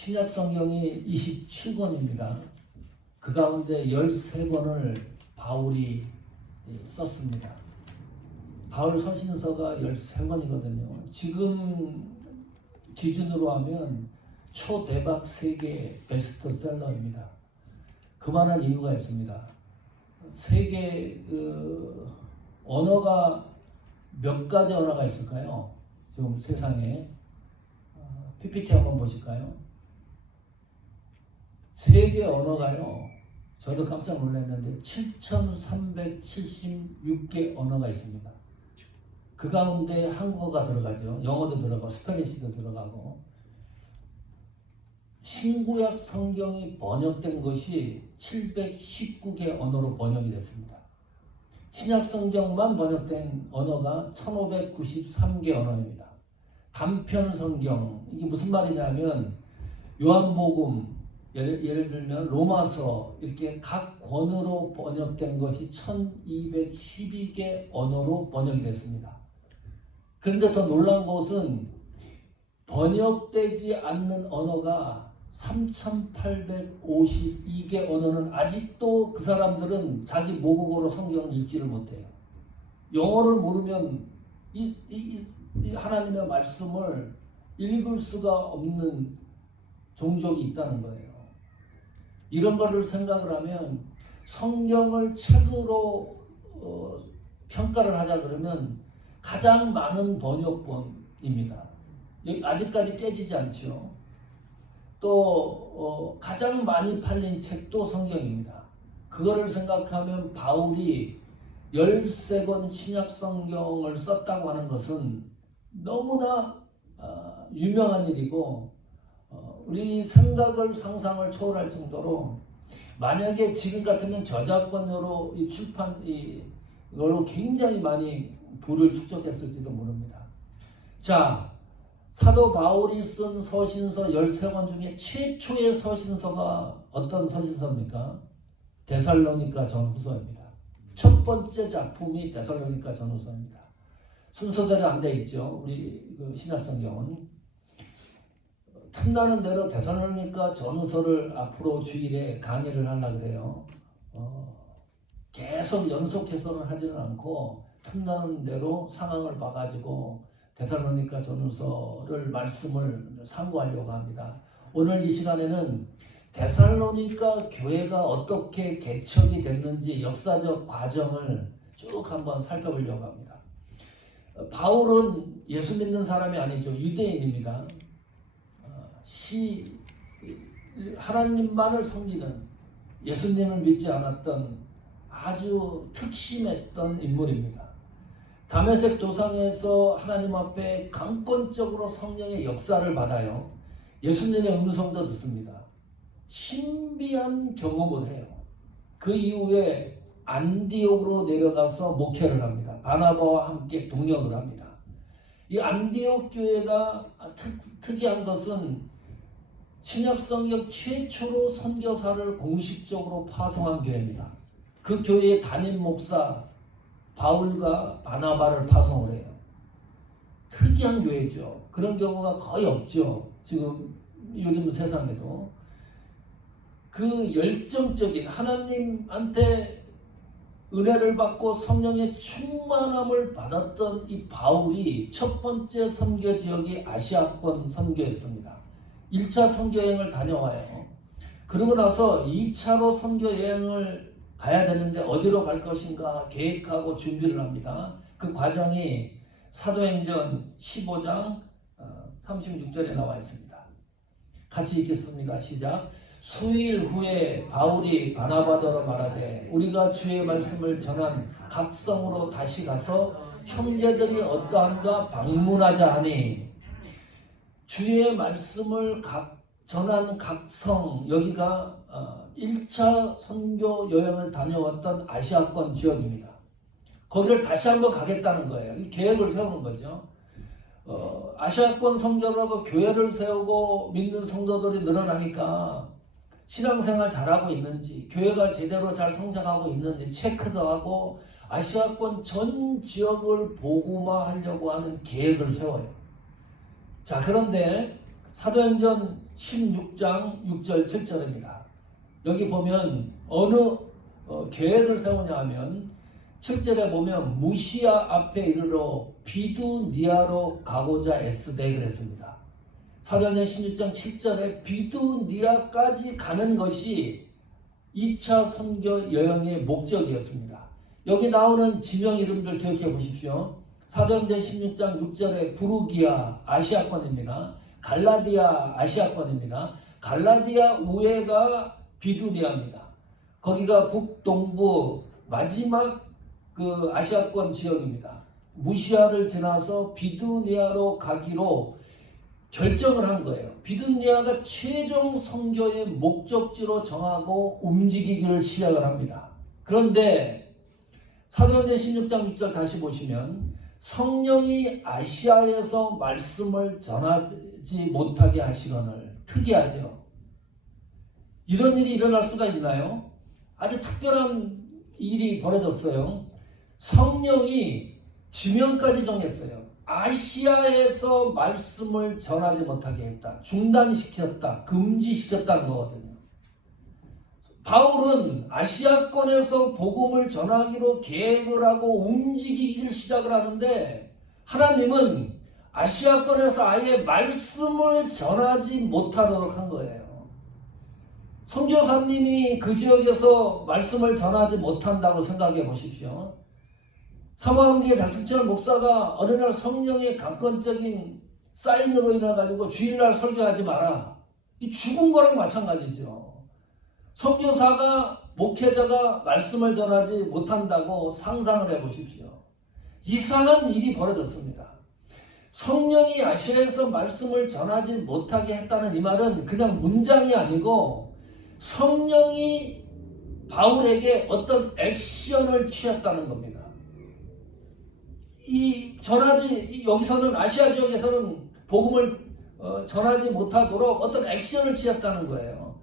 신약 성경이 27권입니다. 그 가운데 13권을 바울이 썼습니다. 바울 서신서가 13권이거든요. 지금 기준으로 하면 초대박 세계 베스트셀러입니다. 그만한 이유가 있습니다. 세계 언어가 몇 가지 언어가 있을까요? 지금 세상에 PPT 한번 보실까요? 세계 언어가요. 저도 깜짝 놀랐는데 7,376개 언어가 있습니다. 그 가운데 한국어가 들어가죠. 영어도 들어가고 스페니시도 들어가고. 신구약 성경이 번역된 것이 719개 언어로 번역이 됐습니다. 신약 성경만 번역된 언어가 1593개 언어입니다. 단편 성경, 이게 무슨 말이냐면 요한복음, 예를 들면 로마서 이렇게 각 권으로 번역된 것이 1212개 언어로 번역이 됐습니다. 그런데 더 놀라운 것은 번역되지 않는 언어가 3852개 언어는 아직도 그 사람들은 자기 모국어로 성경을 읽지를 못해요. 영어를 모르면 이 하나님의 말씀을 읽을 수가 없는 종족이 있다는 거예요. 이런 거를 생각을 하면 성경을 책으로 평가를 하자 그러면 가장 많은 번역본입니다. 아직까지 깨지지 않죠. 또 가장 많이 팔린 책도 성경입니다. 그거를 생각하면 바울이 13권 신약 성경을 썼다고 하는 것은 너무나 유명한 일이고 우리 생각을 상상을 초월할 정도로 만약에 지금 같으면 저작권료로 이 출판 이걸로 굉장히 많이 부를 축적했을지도 모릅니다. 자, 사도 바울이 쓴 서신서 13권 중에 최초의 서신서가 어떤 서신서입니까? 데살로니가 전후서입니다. 첫 번째 작품이 데살로니가 전후서입니다. 순서대로 안 돼 있죠. 우리 신약성경은. 틈나는 대로 데살로니가 전후서를 앞으로 주일에 강의를 하려고 그래요. 계속 연속해서는 하지는 않고 틈나는 대로 상황을 봐가지고 데살로니가 전후서를 말씀을 상고하려고 합니다. 오늘 이 시간에는 데살로니가 교회가 어떻게 개척이 됐는지 역사적 과정을 쭉 한번 살펴보려고 합니다. 바울은 예수 믿는 사람이 아니죠. 유대인입니다. 하나님만을 섬기는, 예수님을 믿지 않았던 아주 특심했던 인물입니다. 다메섹 도상에서 하나님 앞에 강권적으로 성령의 역사를 받아요. 예수님의 음성도 듣습니다. 신비한 경험을 해요. 그 이후에 안디옥으로 내려가서 목회를 합니다. 바나바와 함께 동역을 합니다. 이 안디옥 교회가 특이한 것은 신약성경 최초로 선교사를 공식적으로 파송한 교회입니다. 그 교회의 담임 목사 바울과 바나바를 파송을 해요. 특이한 교회죠. 그런 경우가 거의 없죠. 지금 요즘 세상에도. 그 열정적인 하나님한테 은혜를 받고 성령의 충만함을 받았던 이 바울이 첫 번째 선교 지역이 아시아권 선교였습니다. 1차 선교여행을 다녀와요. 그러고 나서 2차로 선교여행을 가야 되는데 어디로 갈 것인가 계획하고 준비를 합니다. 그 과정이 사도행전 15장 36절에 나와 있습니다. 같이 읽겠습니다. 시작. 수일 후에 바울이 바나바더러 말하되 우리가 주의 말씀을 전한 각 성으로 다시 가서 형제들이 어떠한가 방문하자 하니, 주의 말씀을 전한 각 성, 여기가 1차 선교 여행을 다녀왔던 아시아권 지역입니다. 거기를 다시 한번 가겠다는 거예요. 이 계획을 세우는 거죠. 아시아권 선교를 하고 교회를 세우고 믿는 성도들이 늘어나니까 신앙생활 잘하고 있는지, 교회가 제대로 잘 성장하고 있는지 체크도 하고 아시아권 전 지역을 복음화하려고 하는 계획을 세워요. 자, 그런데 사도행전 16장 6절 7절입니다. 여기 보면 어느 계획을 세우냐 하면 7절에 보면 무시아 앞에 이르러 비두니아로 가고자 애쓰되 그랬습니다. 사도행전 16장 7절에 비두니아까지 가는 것이 2차 선교 여행의 목적이었습니다. 여기 나오는 지명 이름들 기억해 보십시오. 사도행전 16장 6절에 부르기아 아시아권입니다. 갈라디아 아시아권입니다. 갈라디아 우회가 비두니아입니다. 거기가 북동부 마지막 그 아시아권 지역입니다. 무시아를 지나서 비두니아로 가기로 결정을 한 거예요. 비두니아가 최종 선교의 목적지로 정하고 움직이기를 시작을 합니다. 그런데 사도행전 16장 6절 다시 보시면 성령이 아시아에서 말씀을 전하지 못하게 하시거늘 특이하죠. 이런 일이 일어날 수가 있나요? 아주 특별한 일이 벌어졌어요. 성령이 지명까지 정했어요. 아시아에서 말씀을 전하지 못하게 했다. 중단시켰다. 금지시켰다는 거거든요. 바울은 아시아권에서 복음을 전하기로 계획을 하고 움직이기를 시작을 하는데 하나님은 아시아권에서 아예 말씀을 전하지 못하도록 한 거예요. 선교사님이 그 지역에서 말씀을 전하지 못한다고 생각해 보십시오. 사모함교회 박승철 목사가 어느 날 성령의 강권적인 사인으로 인해 가지고 주일날 설교하지 마라. 이 죽은 거랑 마찬가지죠. 선교사가 목회자가 말씀을 전하지 못한다고 상상을 해 보십시오. 이상한 일이 벌어졌습니다. 성령이 아시아에서 말씀을 전하지 못하게 했다는 이 말은 그냥 문장이 아니고 성령이 바울에게 어떤 액션을 취했다는 겁니다. 여기서는 아시아 지역에서는 복음을 전하지 못하도록 어떤 액션을 취했다는 거예요.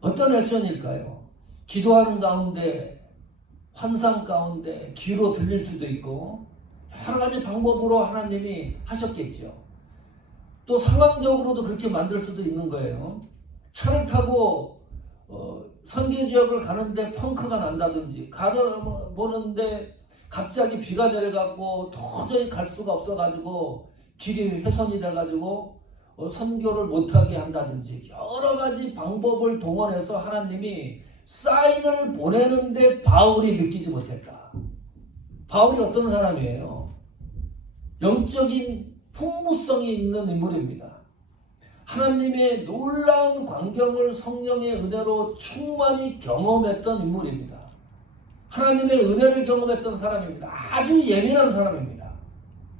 어떤 액션일까요? 기도하는 가운데, 환상 가운데 귀로 들릴 수도 있고 여러 가지 방법으로 하나님이 하셨겠죠. 또 상황적으로도 그렇게 만들 수도 있는 거예요. 차를 타고 선교 지역을 가는데 펑크가 난다든지 가다 보는데 갑자기 비가 내려갖고 도저히 갈 수가 없어가지고 길이 훼손이 돼가지고 선교를 못하게 한다든지 여러 가지 방법을 동원해서 하나님이 사인을 보내는데 바울이 느끼지 못했다. 바울이 어떤 사람이에요? 영적인 풍부성이 있는 인물입니다. 하나님의 놀라운 광경을 성령의 은혜로 충만히 경험했던 인물입니다. 하나님의 은혜를 경험했던 사람입니다. 아주 예민한 사람입니다.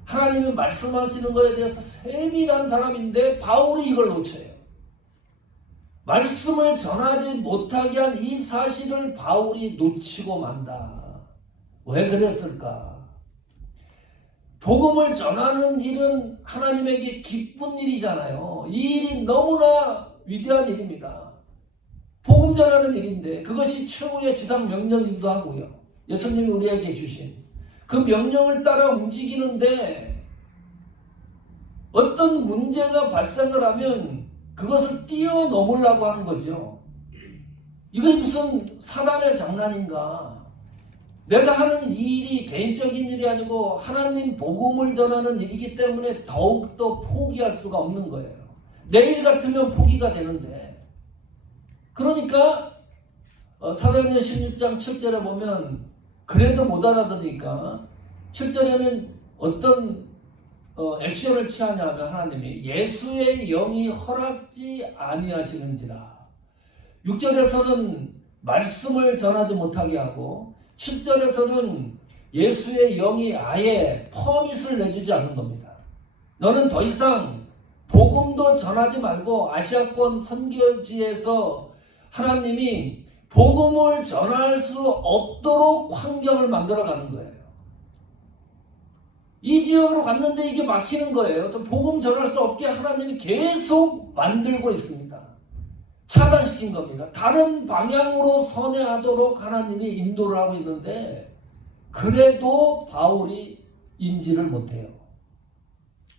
하나님이 말씀하시는 것에 대해서 세밀한 사람인데 바울이 이걸 놓쳐요. 말씀을 전하지 못하게 한 이 사실을 바울이 놓치고 만다. 왜 그랬을까? 복음을 전하는 일은 하나님에게 기쁜 일이잖아요. 이 일이 너무나 위대한 일입니다. 복음 전하는 일인데 그것이 최후의 지상 명령이기도 하고요. 예수님이 우리에게 주신 그 명령을 따라 움직이는데 어떤 문제가 발생을 하면 그것을 뛰어넘으려고 하는 거죠. 이게 무슨 사단의 장난인가? 내가 하는 이 일이 개인적인 일이 아니고 하나님 복음을 전하는 일이기 때문에 더욱더 포기할 수가 없는 거예요. 내일 같으면 포기가 되는데. 그러니까 사도행전 16장 7절에 보면 그래도 못 알아들으니까 7절에는 어떤 액션을 취하냐면 하나님이 예수의 영이 허락지 아니하시는지라. 6절에서는 말씀을 전하지 못하게 하고 7절에서는 예수의 영이 아예 퍼밋을 내주지 않는 겁니다. 너는 더 이상 복음도 전하지 말고 아시아권 선교지에서 하나님이 복음을 전할 수 없도록 환경을 만들어가는 거예요. 이 지역으로 갔는데 이게 막히는 거예요. 또 복음 전할 수 없게 하나님이 계속 만들고 있습니다. 차단시킨 겁니다. 다른 방향으로 선회하도록 하나님이 인도를 하고 있는데 그래도 바울이 인지를 못해요.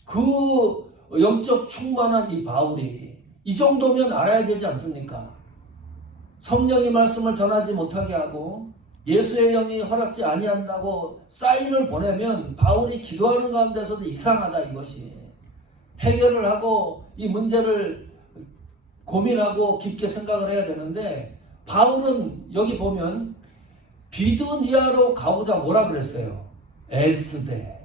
그 영적 충만한 이 바울이 이 정도면 알아야 되지 않습니까? 성령의 말씀을 전하지 못하게 하고 예수의 영이 허락지 아니한다고 사인을 보내면 바울이 기도하는 가운데서도 이상하다 이것이. 해결을 하고 이 문제를 고민하고 깊게 생각을 해야 되는데 바울은 여기 보면 비두니아로 가고자 뭐라 그랬어요? 애쓰되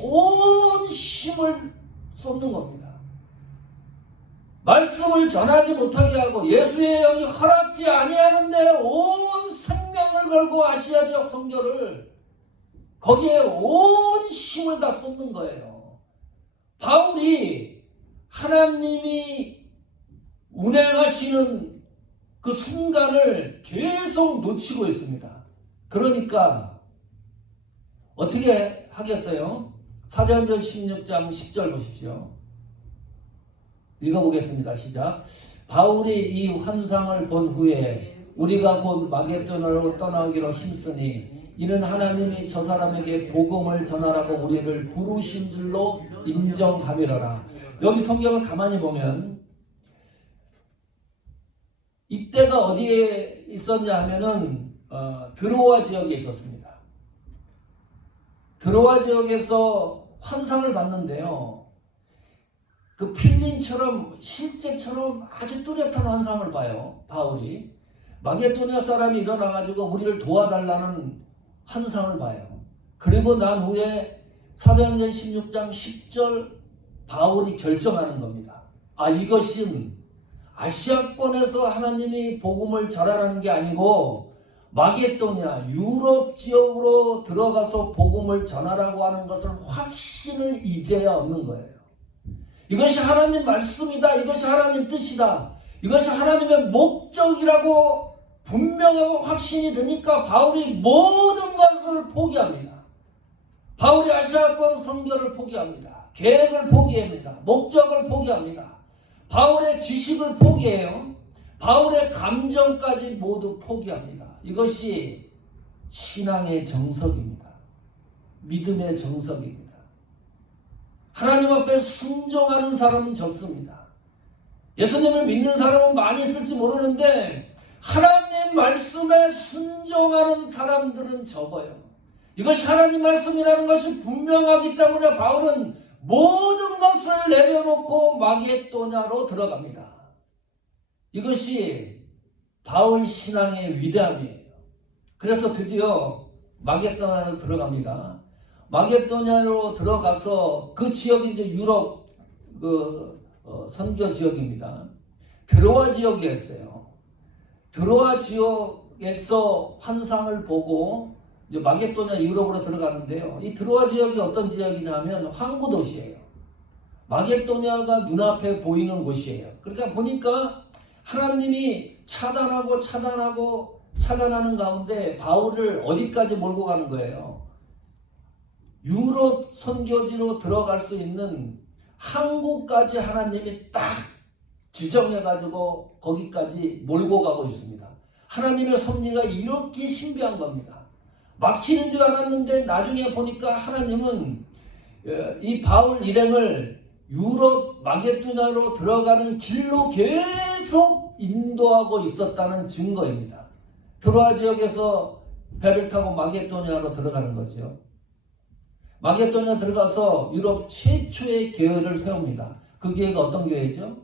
온 힘을 쏟는 겁니다. 말씀을 전하지 못하게 하고 예수의 영이 허락지 아니하는데 온 생명을 걸고 아시아 지역 선교를 거기에 온 힘을 다 쏟는 거예요. 바울이 하나님이 운행하시는 그 순간을 계속 놓치고 있습니다. 그러니까 어떻게 하겠어요? 사도행전 16장 10절 보십시오. 읽어보겠습니다. 시작. 바울이 이 환상을 본 후에 우리가 곧 마게도나로 떠나기로 힘쓰니 이는 하나님이 저 사람에게 복음을 전하라고 우리를 부르신 줄로 인정함이로라. 여기 성경을 가만히 보면 이때가 어디에 있었냐 하면은 드로아 지역에 있었습니다. 드로아 지역에서 환상을 봤는데요. 그 필린처럼 실제처럼 아주 뚜렷한 환상을 봐요. 바울이 마게도냐 사람이 일어나가지고 우리를 도와달라는 환상을 봐요. 그리고 난 후에 사도행전 16장 10절 바울이 결정하는 겁니다. 아, 이것은 아시아권에서 하나님이 복음을 전하라는 게 아니고 마게도냐 유럽 지역으로 들어가서 복음을 전하라고 하는 것을 확신을 이제야 얻는 거예요. 이것이 하나님 말씀이다. 이것이 하나님 뜻이다. 이것이 하나님의 목적이라고 분명하고 확신이 드니까 바울이 모든 것을 포기합니다. 바울이 아시아권 선교를 포기합니다. 계획을 포기합니다. 목적을 포기합니다. 바울의 지식을 포기해요. 바울의 감정까지 모두 포기합니다. 이것이 신앙의 정석입니다. 믿음의 정석입니다. 하나님 앞에 순종하는 사람은 적습니다. 예수님을 믿는 사람은 많이 있을지 모르는데 하나님 말씀에 순종하는 사람들은 적어요. 이것이 하나님 말씀이라는 것이 분명하기 때문에 바울은 모든 것을 내려놓고 마게도냐로 들어갑니다. 이것이 바울 신앙의 위대함이에요. 그래서 드디어 마게도냐로 들어갑니다. 마게도냐로 들어가서 그 지역이 이제 유럽 선교 지역입니다. 드로아 지역이었어요. 드로아 지역에서 환상을 보고 이제 마게도냐 유럽으로 들어가는데요. 이 드로아 지역이 어떤 지역이냐면 항구 도시예요. 마게도냐가 눈앞에 보이는 곳이에요. 그러니까 보니까 하나님이 차단하는 가운데 바울을 어디까지 몰고 가는 거예요? 유럽 선교지로 들어갈 수 있는 항구까지 하나님이 딱 지정해가지고 거기까지 몰고 가고 있습니다. 하나님의 섭리가 이렇게 신비한 겁니다. 막히는 줄 알았는데 나중에 보니까 하나님은 이 바울 일행을 유럽 마게도냐로 들어가는 길로 계속 인도하고 있었다는 증거입니다. 드로아 지역에서 배를 타고 마게도냐로 들어가는 거죠. 마게도냐 들어가서 유럽 최초의 교회를 세웁니다. 그 교회가 어떤 교회죠?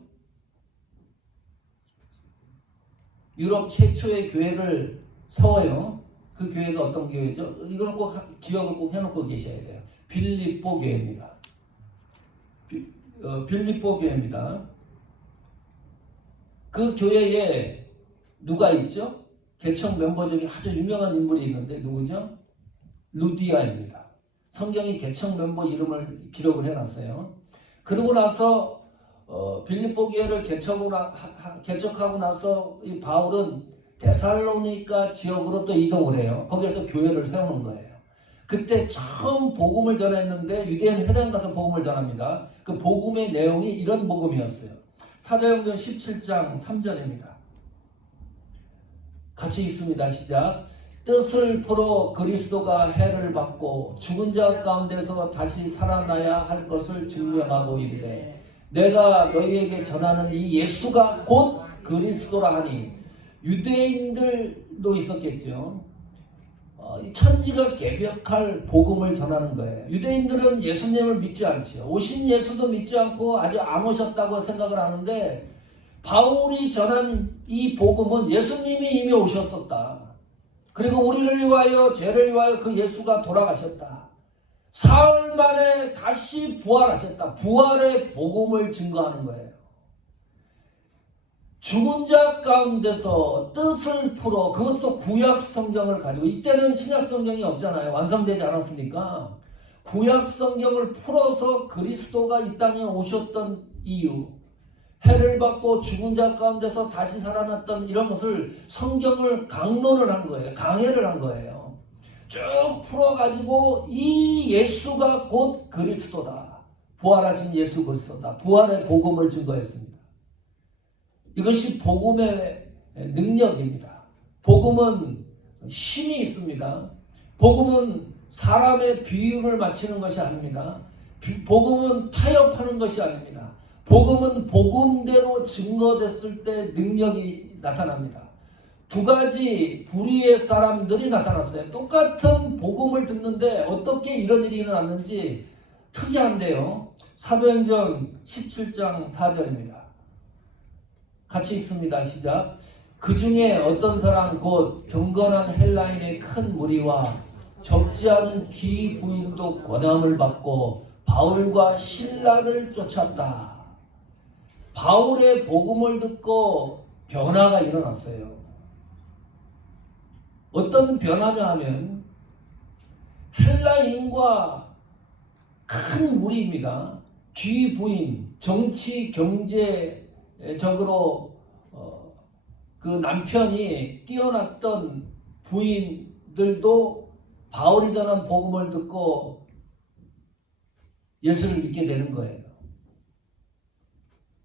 유럽 최초의 교회를 세워요. 그 교회가 어떤 교회죠? 이걸 꼭 기억을 꼭 해놓고 계셔야 돼요. 빌립보 교회입니다. 빌립보 교회입니다. 그 교회에 누가 있죠? 개척 멤버 중에 아주 유명한 인물이 있는데 누구죠? 루디아입니다. 성경이 개척 멤버 이름을 기록을 해놨어요. 그러고 나서 빌립보 교회를 개척하고 나서 이 바울은 데살로니가 지역으로 또 이동을 해요. 거기에서 교회를 세우는 거예요. 그때 처음 복음을 전했는데 유대인 회당 가서 복음을 전합니다. 그 복음의 내용이 이런 복음이었어요. 사도행전 17장 3절입니다. 같이 읽습니다. 시작. 뜻을 보러 그리스도가 해를 받고 죽은 자 가운데서 다시 살아나야 할 것을 증명하고 이르되 내가 너희에게 전하는 이 예수가 곧 그리스도라 하니 유대인들도 있었겠죠. 천지가 개벽할 복음을 전하는 거예요. 유대인들은 예수님을 믿지 않죠. 오신 예수도 믿지 않고 아직 안 오셨다고 생각을 하는데 바울이 전한 이 복음은 예수님이 이미 오셨었다. 그리고 우리를 위하여 죄를 위하여 그 예수가 돌아가셨다. 사흘 만에 다시 부활하셨다. 부활의 복음을 증거하는 거예요. 죽은 자 가운데서 뜻을 풀어, 그것도 구약 성경을 가지고, 이때는 신약 성경이 없잖아요. 완성되지 않았으니까 구약 성경을 풀어서 그리스도가 이 땅에 오셨던 이유, 해를 받고 죽은 자 가운데서 다시 살아났던 이런 것을 성경을 강론을 한 거예요. 강해를 한 거예요. 쭉 풀어가지고 이 예수가 곧 그리스도다. 부활하신 예수 그리스도다. 부활의 복음을 증거했습니다. 이것이 복음의 능력입니다. 복음은 힘이 있습니다. 복음은 사람의 비유를 맞추는 것이 아닙니다. 복음은 타협하는 것이 아닙니다. 복음은 복음대로 증거됐을 때 능력이 나타납니다. 두 가지 부류의 사람들이 나타났어요. 똑같은 복음을 듣는데 어떻게 이런 일이 일어났는지 특이한데요. 사도행전 17장 4절입니다. 같이 읽습니다. 시작. 그 중에 어떤 사람 곧 경건한 헬라인의 큰 무리와 적지 않은 귀 부인도 권함을 받고 바울과 신라를 쫓았다. 바울의 복음을 듣고 변화가 일어났어요. 어떤 변화냐 하면 헬라인과 큰 무리입니다. 귀 부인, 정치 경제적으로 그 남편이 뛰어났던 부인들도 바울이 전한 복음을 듣고 예수를 믿게 되는 거예요.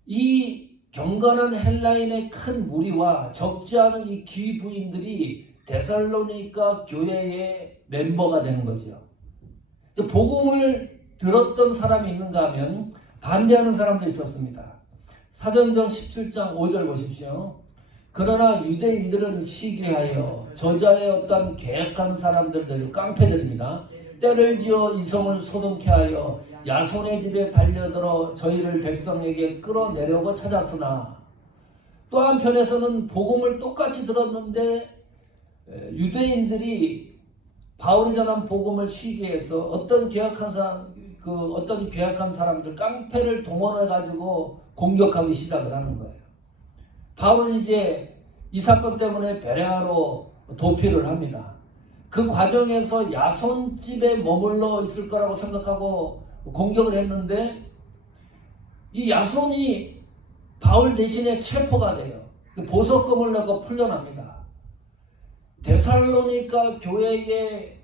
이 경건한 헬라인의 큰 무리와 적지 않은 이 귀 부인들이 데살로니가 교회의 멤버가 되는 거죠. 복음을 들었던 사람이 있는가 하면 반대하는 사람도 있었습니다. 사도행전 17장 5절 보십시오. 그러나 유대인들은 시기하여 저자의 어떤 계획한 사람들, 깡패들입니다. 때를 지어 이성을 소동케 하여 야손의 집에 달려들어 저희를 백성에게 끌어내려고 찾았으나 또 한편에서는 복음을 똑같이 들었는데 유대인들이 바울이 전한 복음을 시기해서 어떤 계획한 사람들, 깡패를 동원해 가지고 공격하기 시작을 하는 거예요. 바울은 이제 이 사건 때문에 베레아로 도피를 합니다. 그 과정에서 야손 집에 머물러 있을 거라고 생각하고 공격을 했는데 이 야손이 바울 대신에 체포가 돼요. 보석금을 내고 풀려납니다. 데살로니가 교회의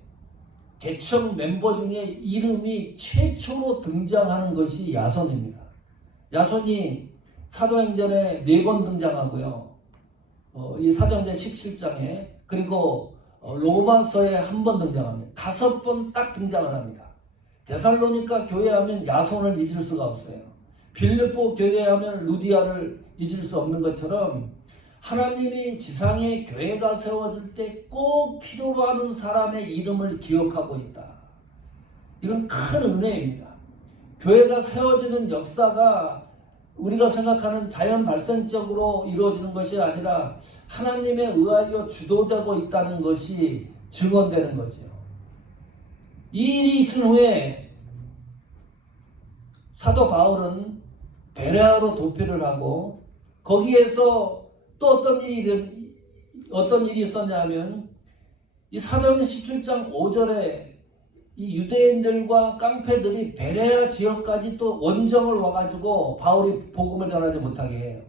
개척 멤버 중에 이름이 최초로 등장하는 것이 야손입니다. 야손이 사도행전에 4번 등장하고요. 이 사도행전 17장에 그리고 로마서에 1번 등장합니다. 5번 딱 등장을 합니다. 데살로니가 교회하면 야손을 잊을 수가 없어요. 빌립보 교회하면 루디아를 잊을 수 없는 것처럼 하나님이 지상에 교회가 세워질 때 꼭 필요로 하는 사람의 이름을 기억하고 있다. 이건 큰 은혜입니다. 교회가 세워지는 역사가 우리가 생각하는 자연 발생적으로 이루어지는 것이 아니라 하나님에 의하여 주도되고 있다는 것이 증언되는 거죠. 이 일이 있은 후에 사도 바울은 베레아로 도피를 하고 거기에서 또 어떤 일이 있었냐면 이 사도행전 17장 5절에 이 유대인들과 깡패들이 베레아 지역까지 또 원정을 와가지고 바울이 복음을 전하지 못하게 해요.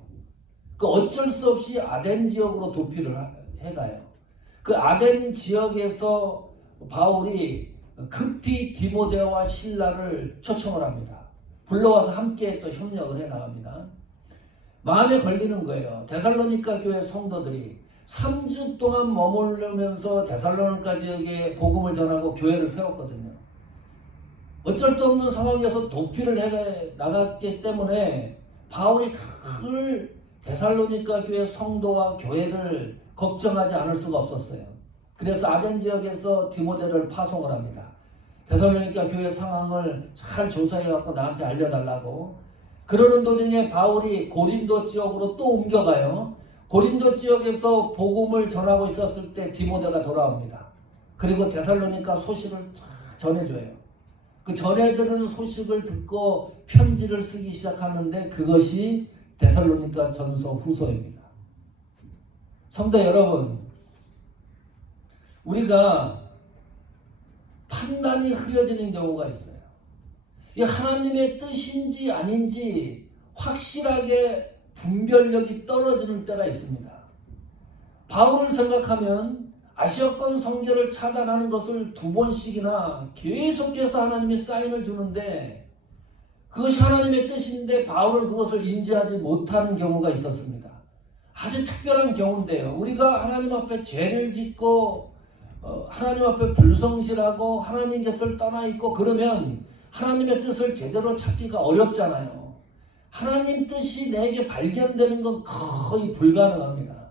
그 어쩔 수 없이 아덴 지역으로 도피를 해가요. 그 아덴 지역에서 바울이 급히 디모데와 실라를 초청을 합니다. 불러와서 함께 또 협력을 해 나갑니다. 마음에 걸리는 거예요. 데살로니가 교회 성도들이 3주 동안 머무르면서 데살로니가 지역에 복음을 전하고 교회를 세웠거든요. 어쩔 수 없는 상황에서 도피를 해 나갔기 때문에 바울이 늘 데살로니가 교회 성도와 교회를 걱정하지 않을 수가 없었어요. 그래서 아덴 지역에서 디모데를 파송을 합니다. 데살로니가 교회 상황을 잘 조사해갖고 나한테 알려달라고. 그러는 도중에 바울이 고린도 지역으로 또 옮겨가요. 고린도 지역에서 복음을 전하고 있었을 때 디모데가 돌아옵니다. 그리고 데살로니가 소식을 전해줘요. 그 전해들은 소식을 듣고 편지를 쓰기 시작하는데 그것이 데살로니가 전서 후서입니다. 성도 여러분, 우리가 판단이 흐려지는 경우가 있어요. 이 하나님의 뜻인지 아닌지 확실하게 분별력이 떨어지는 때가 있습니다. 바울을 생각하면 아시아권 선교를 차단하는 것을 2번씩이나 계속해서 하나님이 사인을 주는데 그것이 하나님의 뜻인데 바울은 그것을 인지하지 못하는 경우가 있었습니다. 아주 특별한 경우인데요. 우리가 하나님 앞에 죄를 짓고 하나님 앞에 불성실하고 하나님 곁을 떠나 있고 그러면 하나님의 뜻을 제대로 찾기가 어렵잖아요. 하나님 뜻이 내게 발견되는 건 거의 불가능합니다.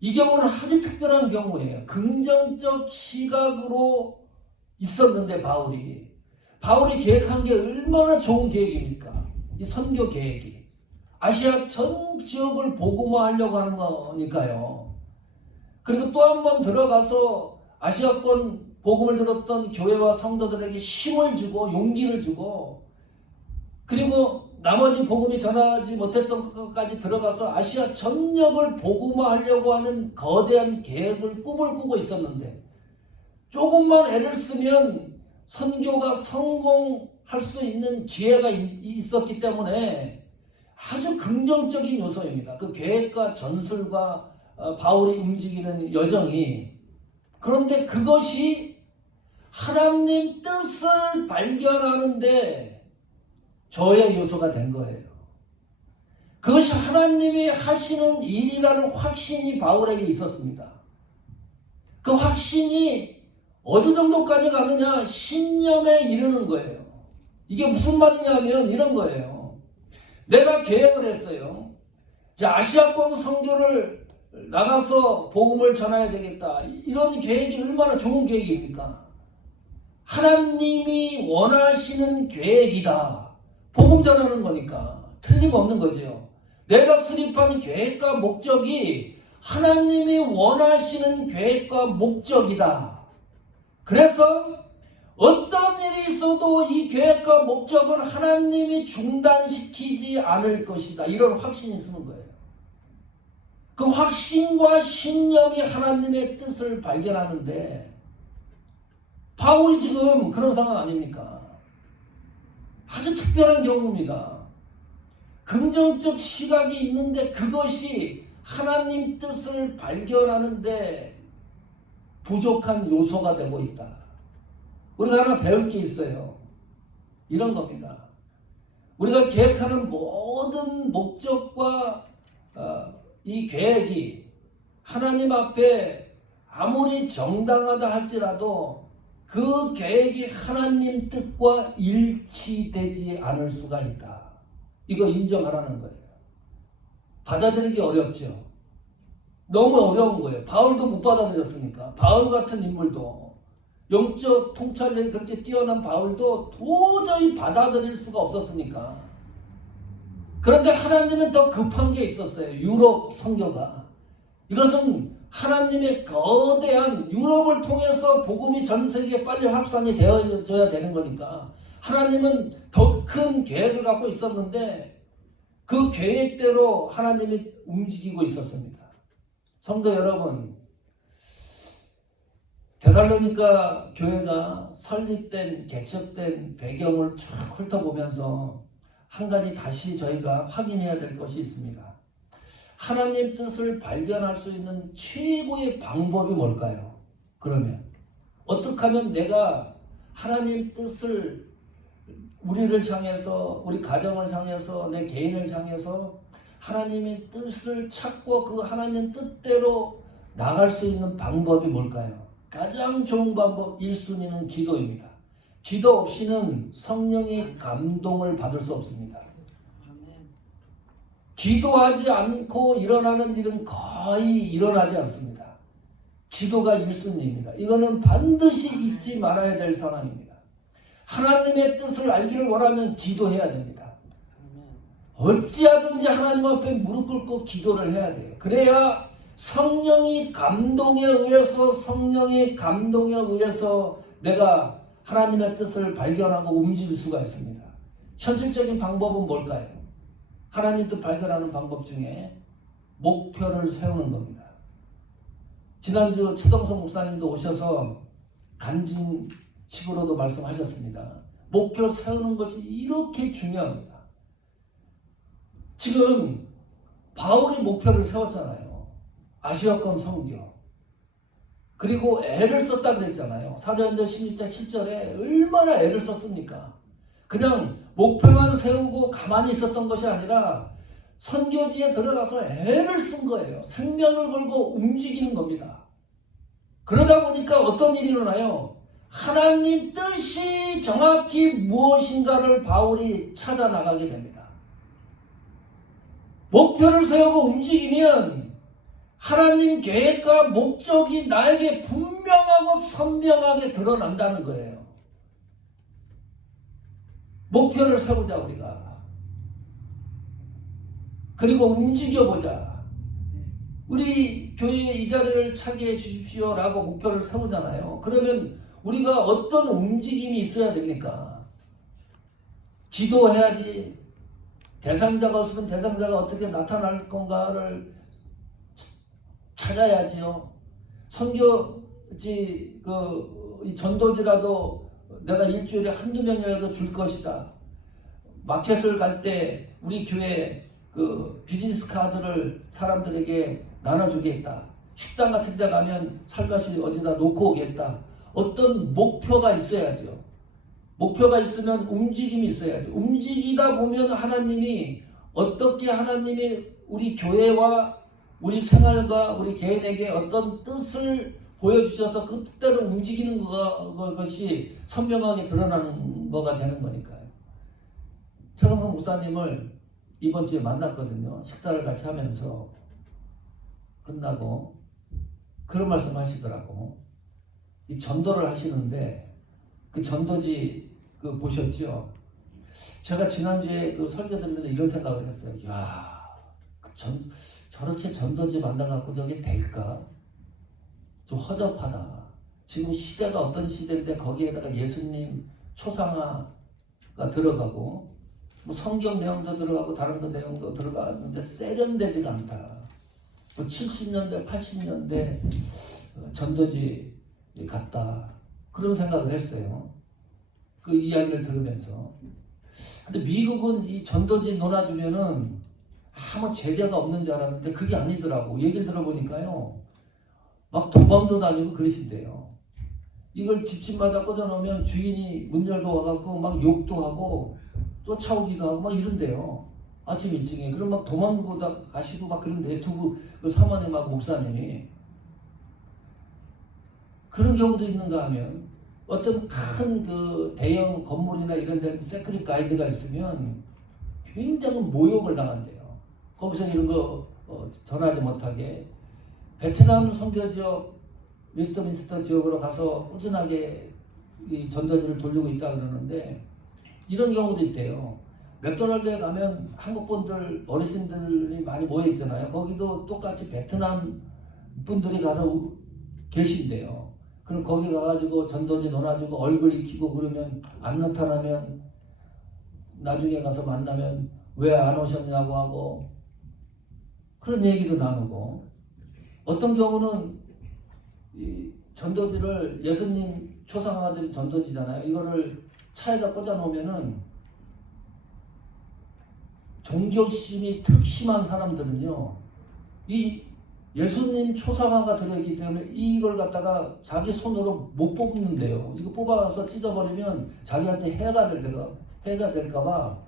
이 경우는 아주 특별한 경우예요. 긍정적 시각으로 있었는데 바울이 계획한 게 얼마나 좋은 계획입니까? 이 선교 계획이 아시아 전 지역을 복음화하려고 하는 거니까요. 그리고 또 한 번 들어가서 아시아권 복음을 들었던 교회와 성도들에게 힘을 주고 용기를 주고 그리고 나머지 복음이 전하지 못했던 것까지 들어가서 아시아 전역을 복음화하려고 하는 거대한 계획을 꿈을 꾸고 있었는데 조금만 애를 쓰면 선교가 성공할 수 있는 기회가 있었기 때문에 아주 긍정적인 요소입니다. 그 계획과 전술과 바울이 움직이는 여정이. 그런데 그것이 하나님 뜻을 발견하는데 저의 요소가 된 거예요. 그것이 하나님이 하시는 일이라는 확신이 바울에게 있었습니다. 그 확신이 어느 정도까지 가느냐? 신념에 이르는 거예요. 이게 무슨 말이냐면 이런 거예요. 내가 계획을 했어요. 아시아권 선교를 나가서 복음을 전해야 되겠다. 이런 계획이 얼마나 좋은 계획입니까? 하나님이 원하시는 계획이다. 복음 전하는 거니까 틀림없는 거죠. 내가 수립한 계획과 목적이 하나님이 원하시는 계획과 목적이다. 그래서 어떤 일이 있어도 이 계획과 목적은 하나님이 중단시키지 않을 것이다. 이런 확신이 쓰는 거예요. 그 확신과 신념이 하나님의 뜻을 발견하는데 바울이 지금 그런 상황 아닙니까? 아주 특별한 경우입니다. 긍정적 시각이 있는데 그것이 하나님 뜻을 발견하는데 부족한 요소가 되고 있다. 우리가 하나 배울 게 있어요. 이런 겁니다. 우리가 계획하는 모든 목적과 이 계획이 하나님 앞에 아무리 정당하다 할지라도 그 계획이 하나님 뜻과 일치되지 않을 수가 있다. 이거 인정하라는 거예요. 받아들이기 어렵죠. 너무 어려운 거예요. 바울도 못 받아들였으니까. 바울 같은 인물도 영적 통찰력이 그렇게 뛰어난 바울도 도저히 받아들일 수가 없었으니까. 그런데 하나님은 더 급한 게 있었어요. 유럽 선교가. 이것은 하나님의 거대한 유럽을 통해서 복음이 전 세계에 빨리 확산이 되어져야 되는 거니까 하나님은 더 큰 계획을 갖고 있었는데 그 계획대로 하나님이 움직이고 있었습니다. 성도 여러분, 데살로니가 교회가 설립된, 개척된 배경을 쭉 훑어보면서 한 가지 다시 저희가 확인해야 될 것이 있습니다. 하나님 뜻을 발견할 수 있는 최고의 방법이 뭘까요? 그러면 어떻게 하면 내가 하나님 뜻을 우리를 향해서, 우리 가정을 향해서, 내 개인을 향해서 하나님의 뜻을 찾고 그 하나님 뜻대로 나갈 수 있는 방법이 뭘까요? 가장 좋은 방법 1순위는 기도입니다. 기도 없이는 성령의 감동을 받을 수 없습니다. 기도하지 않고 일어나는 일은 거의 일어나지 않습니다. 기도가 1순위입니다. 이거는 반드시 잊지 말아야 될 상황입니다. 하나님의 뜻을 알기를 원하면 기도해야 됩니다. 어찌하든지 하나님 앞에 무릎 꿇고 기도를 해야 돼요. 그래야 성령의 감동에 의해서 내가 하나님의 뜻을 발견하고 움직일 수가 있습니다. 현실적인 방법은 뭘까요? 하나님 뜻 발견하는 방법 중에 목표를 세우는 겁니다. 지난주 최동성 목사님도 오셔서 간증식으로도 말씀하셨습니다. 목표 세우는 것이 이렇게 중요합니다. 지금 바울이 목표를 세웠잖아요. 아시아권 선교. 그리고 애를 썼다 그랬잖아요. 사도행전 16장 7절에 얼마나 애를 썼습니까? 그냥 목표만 세우고 가만히 있었던 것이 아니라 선교지에 들어가서 애를 쓴 거예요. 생명을 걸고 움직이는 겁니다. 그러다 보니까 어떤 일이 일어나요? 하나님 뜻이 정확히 무엇인가를 바울이 찾아 나가게 됩니다. 목표를 세우고 움직이면 하나님 계획과 목적이 나에게 분명하고 선명하게 드러난다는 거예요. 목표를 세우자 우리가. 그리고 움직여보자. 우리 교회에 이 자리를 차게 해주십시오라고 목표를 세우잖아요. 그러면 우리가 어떤 움직임이 있어야 됩니까? 기도해야지. 대상자가 없으면 대상자가 어떻게 나타날 건가를 찾아야지요. 선교지 이 전도지라도 내가 일주일에 한두 명이라도 줄 것이다. 마켓을 갈 때 우리 교회 비즈니스 카드를 사람들에게 나눠주겠다. 식당 같은 데 가면 살갗이 어디다 놓고 오겠다. 어떤 목표가 있어야죠. 목표가 있으면 움직임이 있어야죠. 움직이다 보면 하나님이 어떻게 하나님이 우리 교회와 우리 생활과 우리 개인에게 어떤 뜻을 보여주셔서 그 뜻대로 움직이는 것이 선명하게 드러나는 거가 되는 거니까요. 최동성 목사님을 이번 주에 만났거든요. 식사를 같이 하면서 끝나고 그런 말씀 하시더라고. 이 전도를 하시는데 그 전도지 보셨죠? 제가 지난주에 설교 들으면서 이런 생각을 했어요. 야, 저렇게 전도지 만나갖고 저게 될까? 좀 허접하다. 지금 시대가 어떤 시대인데 거기에다가 예수님 초상화가 들어가고 뭐 성경 내용도 들어가고 다른 거 내용도 들어가는데 세련되지가 않다. 뭐 70년대, 80년대 전도지 같다. 그런 생각을 했어요. 그 이야기를 들으면서. 근데 미국은 이 전도지 놀아주면은 아무 제재가 없는 줄 알았는데 그게 아니더라고. 얘기를 들어보니까요. 막 도망도 다니고 그러신대요. 이걸 집집마다 꽂아놓으면 주인이 문 열고 와갖고 막 욕도 하고 쫓아오기도 하고 막 이런대요. 아침 일찍에. 그럼 막 도망고 가시고 막 그런데 두부 사모님하고 목사님이. 그런 경우도 있는가 하면 어떤 큰 대형 건물이나 이런 데 세크릿 가이드가 있으면 굉장히 모욕을 당한대요. 거기서 이런 거 전하지 못하게. 베트남 선교 지역, 웨스트민스터 지역으로 가서 꾸준하게 이 전도지를 돌리고 있다 그러는데 이런 경우도 있대요. 맥도날드에 가면 한국 분들, 어르신들이 많이 모여 있잖아요. 거기도 똑같이 베트남 분들이 가서 계신대요. 그럼 거기 가가지고 전도지 논아주고 얼굴 익히고 그러면 안 나타나면 나중에 가서 만나면 왜 안 오셨냐고 하고 그런 얘기도 나누고 어떤 경우는 이 전도지를 예수님 초상화들이 전도지잖아요. 이거를 차에다 꽂아 놓으면은 종교심이 특심한 사람들은요, 이 예수님 초상화가 들어있기 때문에 이걸 갖다가 자기 손으로 못 뽑는데요. 이거 뽑아서 찢어버리면 자기한테 해가 될까봐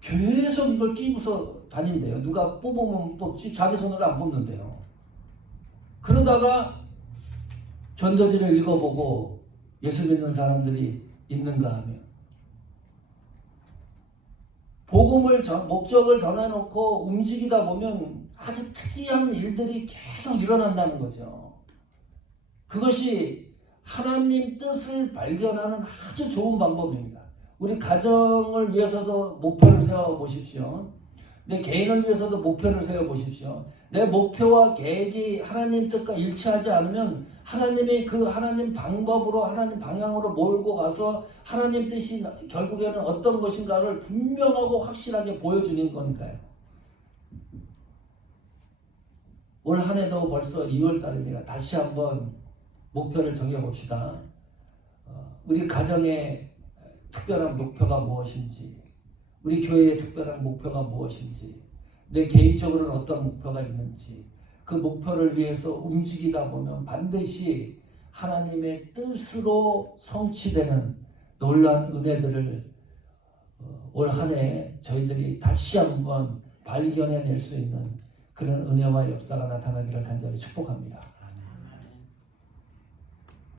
계속 이걸 끼고서 다닌대요. 누가 뽑으면 뽑지 자기 손으로 안 뽑는데요. 그러다가 전도지를 읽어보고 예수 믿는 사람들이 있는가 하면 복음을 목적을 정해놓고 움직이다 보면 아주 특이한 일들이 계속 일어난다는 거죠. 그것이 하나님 뜻을 발견하는 아주 좋은 방법입니다. 우리 가정을 위해서도 목표를 세워보십시오. 내 개인을 위해서도 목표를 세워보십시오. 내 목표와 계획이 하나님 뜻과 일치하지 않으면 하나님의 그 하나님 방법으로 하나님 방향으로 몰고 가서 하나님 뜻이 결국에는 어떤 것인가를 분명하고 확실하게 보여주는 거니까요. 올 한 해도 벌써 2월 달입니다. 다시 한번 목표를 정해봅시다. 우리 가정의 특별한 목표가 무엇인지, 우리 교회의 특별한 목표가 무엇인지, 내 개인적으로는 어떤 목표가 있는지, 그 목표를 위해서 움직이다 보면 반드시 하나님의 뜻으로 성취되는 놀라운 은혜들을 올 한 해 저희들이 다시 한번 발견해낼 수 있는 그런 은혜와 역사가 나타나기를 간절히 축복합니다.